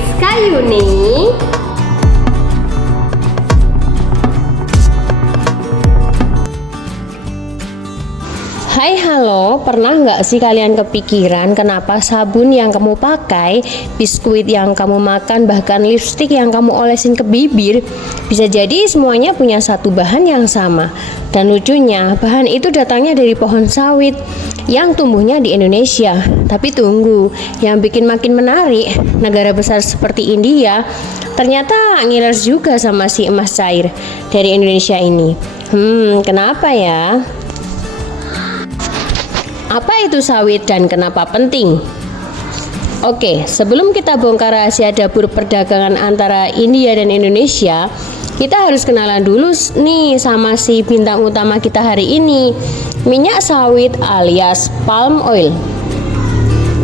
Rizka Yuni. Hai halo, pernah nggak sih kalian kepikiran kenapa sabun yang kamu pakai, biskuit yang kamu makan, bahkan lipstik yang kamu olesin ke bibir bisa jadi semuanya punya satu bahan yang sama. Dan lucunya, bahan itu datangnya dari pohon sawit yang tumbuhnya di Indonesia. Tapi tunggu, yang bikin makin menarik, negara besar seperti India ternyata ngiler juga sama si emas cair dari Indonesia ini. Kenapa ya? Apa itu sawit dan kenapa penting? Oke, sebelum kita bongkar rahasia dapur perdagangan antara India dan Indonesia, kita harus kenalan dulu nih sama si bintang utama kita hari ini, minyak sawit alias palm oil.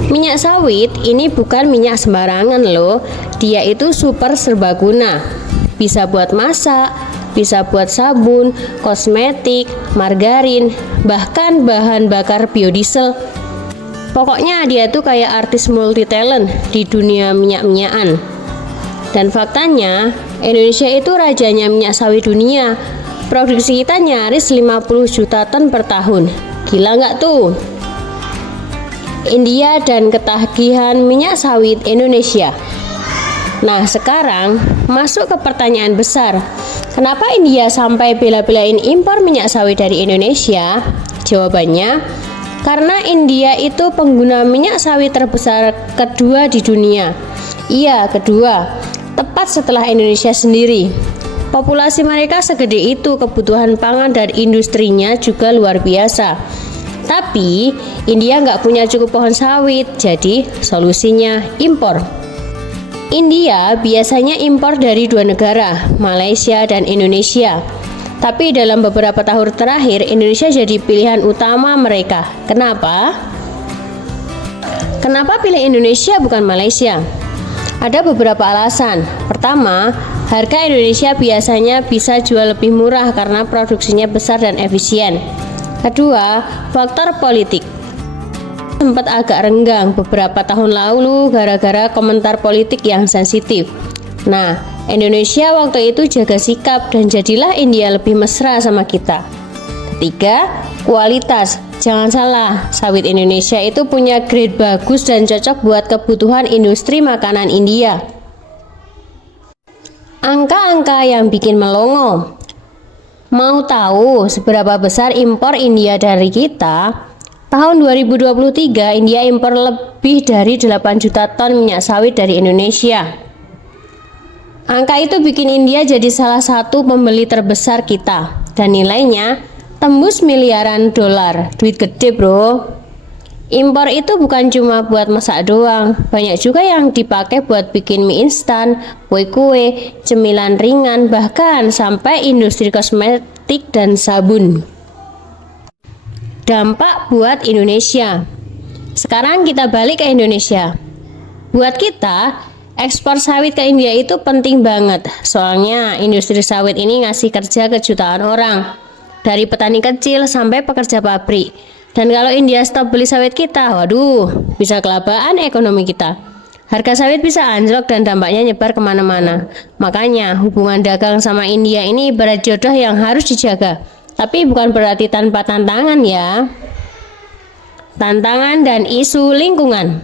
Minyak sawit ini bukan minyak sembarangan loh, dia itu super serbaguna. Bisa buat masak, bisa buat sabun, kosmetik, margarin, bahkan bahan bakar biodiesel. Pokoknya dia tuh kayak artis multi talent di dunia minyak-minyakan. Dan faktanya, Indonesia itu rajanya minyak sawit dunia. Produksi kita nyaris 50 juta ton per tahun. Gila nggak tuh? India dan ketagihan minyak sawit Indonesia. Nah, sekarang masuk ke pertanyaan besar. Kenapa India sampai bela-belain impor minyak sawit dari Indonesia? Jawabannya, karena India itu pengguna minyak sawit terbesar kedua di dunia. Iya, kedua, tepat setelah Indonesia sendiri. Populasi mereka segede itu, kebutuhan pangan dan industrinya juga luar biasa. Tapi, India nggak punya cukup pohon sawit, jadi solusinya impor. India biasanya impor dari dua negara, Malaysia dan Indonesia. Tapi dalam beberapa tahun terakhir, Indonesia jadi pilihan utama mereka. Kenapa? Kenapa pilih Indonesia bukan Malaysia? Ada beberapa alasan. Pertama, harga Indonesia biasanya bisa jual lebih murah karena produksinya besar dan efisien. Kedua, faktor politik. Sempat agak renggang beberapa tahun lalu gara-gara komentar politik yang sensitif. Nah, Indonesia waktu itu jaga sikap dan jadilah India lebih mesra sama kita. Ketiga, kualitas. Jangan salah, sawit Indonesia itu punya grade bagus dan cocok buat kebutuhan industri makanan India. Angka-angka yang bikin melongo. Mau tahu seberapa besar impor India dari kita? Tahun 2023, India impor lebih dari 8 juta ton minyak sawit dari Indonesia. Angka itu bikin India jadi salah satu pembeli terbesar kita. Dan nilainya tembus miliaran dolar. Duit gede bro. Impor itu bukan cuma buat masak doang. Banyak juga yang dipakai buat bikin mie instan, kue-kue, cemilan ringan, bahkan sampai industri kosmetik dan sabun. Dampak buat Indonesia. Sekarang kita balik ke Indonesia. Buat kita, ekspor sawit ke India itu penting banget. Soalnya industri sawit ini ngasih kerja ke jutaan orang. Dari petani kecil sampai pekerja pabrik. Dan kalau India stop beli sawit kita, waduh, bisa kelabaan ekonomi kita. Harga sawit bisa anjlok dan dampaknya nyebar kemana-mana. Makanya hubungan dagang sama India ini ibarat jodoh yang harus dijaga. Tapi bukan berarti tanpa tantangan ya. Tantangan dan isu lingkungan.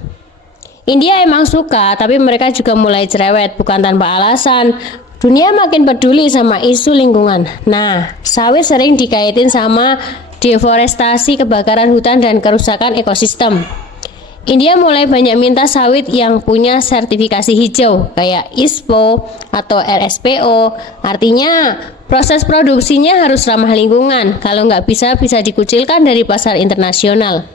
India emang suka, tapi mereka juga mulai cerewet, bukan tanpa alasan. Dunia makin peduli sama isu lingkungan. Nah, sawit sering dikaitin sama deforestasi, kebakaran hutan, dan kerusakan ekosistem. India mulai banyak minta sawit yang punya sertifikasi hijau kayak ISPO atau RSPO. Artinya proses produksinya harus ramah lingkungan. Kalau nggak bisa dikucilkan dari pasar internasional.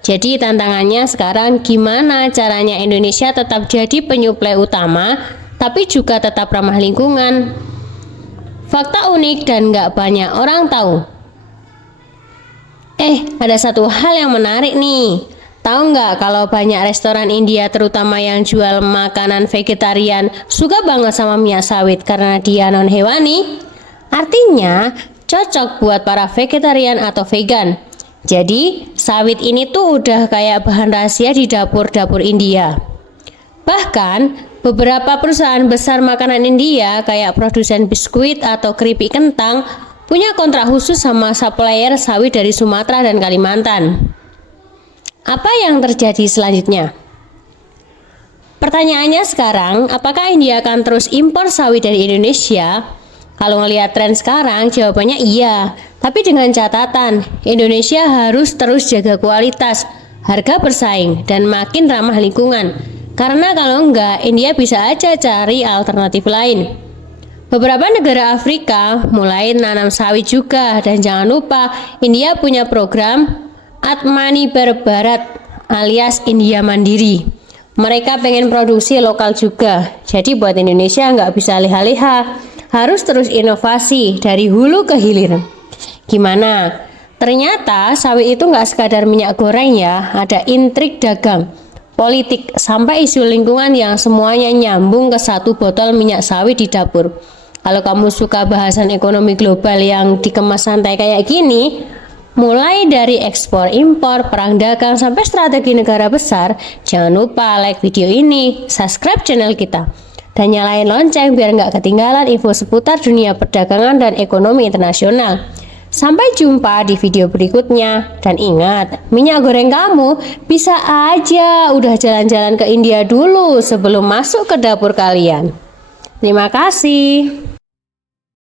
Jadi tantangannya sekarang gimana caranya Indonesia tetap jadi penyuplai utama tapi juga tetap ramah lingkungan. Fakta unik dan nggak banyak orang tahu. Ada satu hal yang menarik nih. Tahu nggak kalau banyak restoran India terutama yang jual makanan vegetarian suka banget sama minyak sawit karena dia non hewani? Artinya cocok buat para vegetarian atau vegan. Jadi sawit ini tuh udah kayak bahan rahasia di dapur-dapur India. Bahkan, beberapa perusahaan besar makanan India kayak produsen biskuit atau keripik kentang punya kontrak khusus sama supplier sawit dari Sumatera dan Kalimantan. Apa yang terjadi selanjutnya? Pertanyaannya sekarang, apakah India akan terus impor sawit dari Indonesia? Kalau ngelihat tren sekarang, jawabannya iya. Tapi dengan catatan, Indonesia harus terus jaga kualitas, harga bersaing, dan makin ramah lingkungan. Karena kalau enggak, India bisa aja cari alternatif lain. Beberapa negara Afrika mulai nanam sawit juga, dan jangan lupa India punya program Atmanirbhar Bharat alias India Mandiri. Mereka pengen produksi lokal juga, jadi buat Indonesia nggak bisa leha-leha, harus terus inovasi dari hulu ke hilir. Gimana? Ternyata sawit itu nggak sekadar minyak goreng ya, ada intrik dagang, politik, sampai isu lingkungan yang semuanya nyambung ke satu botol minyak sawit di dapur. Kalau kamu suka bahasan ekonomi global yang dikemas santai kayak gini, mulai dari ekspor, impor, perang dagang, sampai strategi negara besar, jangan lupa like video ini, subscribe channel kita, dan nyalain lonceng biar nggak ketinggalan info seputar dunia perdagangan dan ekonomi internasional. Sampai jumpa di video berikutnya. Dan ingat, minyak goreng kamu bisa aja udah jalan-jalan ke India dulu sebelum masuk ke dapur kalian. Terima kasih.